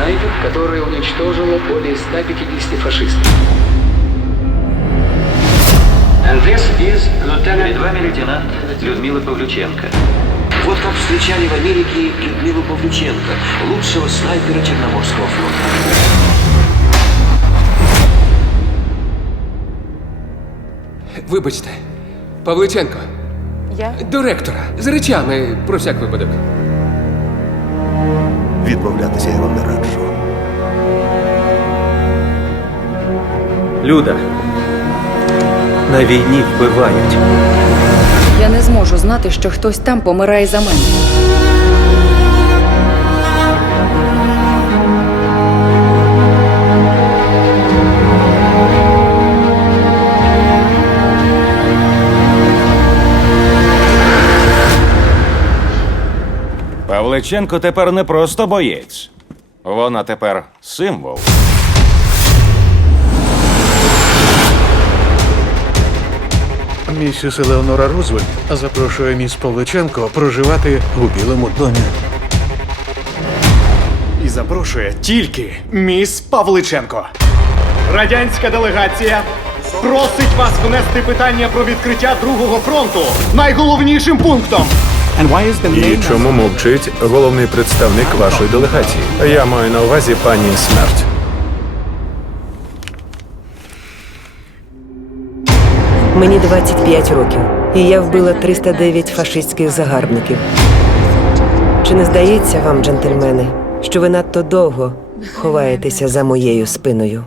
Снайпер, которая уничтожила более 150 фашистов. And this is Lieutenant... Перед вами лейтенант Людмила Павлюченко. Вот как встречали в Америке Людмилу Павлюченко, лучшего снайпера Черноморского флота. Вибачте, Павличенко. Я? До ректора. З речами про всяк випадок відмовлятися я вам не раджу. Люда, на війні вбивають. Я не зможу знати, що хтось там помирає за мене. Мельниченко тепер не просто боєць. Вона тепер символ. Місіс Елеонора Рузвельт запрошує міс Павличенко проживати у білому домі. І запрошує тільки міс Павличенко. Радянська делегація просить вас внести питання про відкриття другого фронту найголовнішим пунктом. І чому мовчить головний представник вашої делегації? Я маю на увазі пані смерть. Мені 25 років, і я вбила 309 фашистських загарбників. Чи не здається вам, джентльмени, що ви надто довго ховаєтеся за моєю спиною?